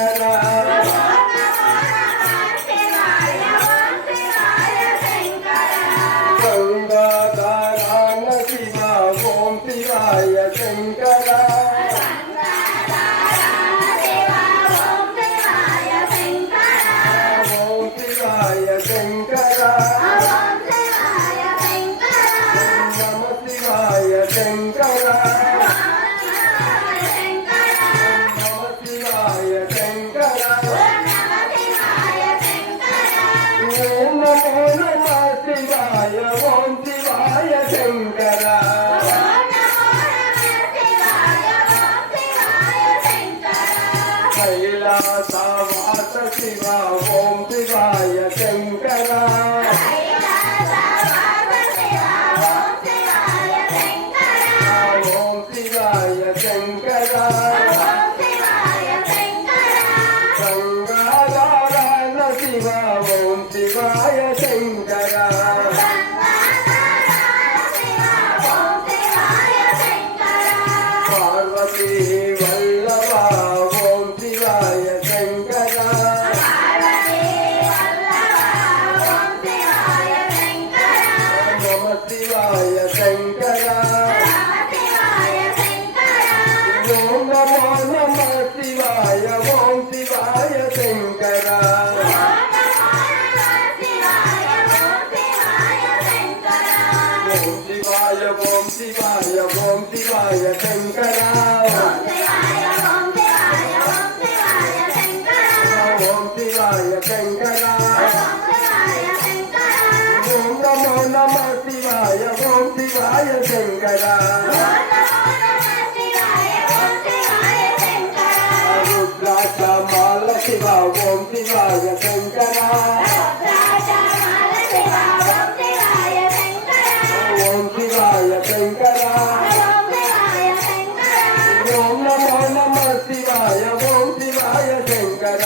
శంకర గంగాధరాన శివ ఓం శివాయ శంకర ఓం శివాయ శంకర నమ శివాయ శంకర నమ శివాయ శంకర ఓం నమో నమ శివాయ ఓం శివాయ శంకర కైలాసవాస శివ ఓం శివాయ శంకర ఓం శివాయ శంకర గంగాధరాన శివ ఓం శివాయ శంకర పార్వతీ వల్లభ ఓం శివాయ శంకర నమ శివాయ శంకర ఓం నమో నమ శివాయ ఓం శివాయ శంకర ఓం శివాయ ఓం శివాయ ఓం శివాయ శంకర ఓం శివాయ శంకర ఓం నమో నమ శివాయ ఓం శివాయ శంకర రుద్రాక్ష మాల శివ ఓం శివాయ శంకర ఓం శివాయ శంకర ఓం నమో నమ శివాయ ఓం శివాయ శంకర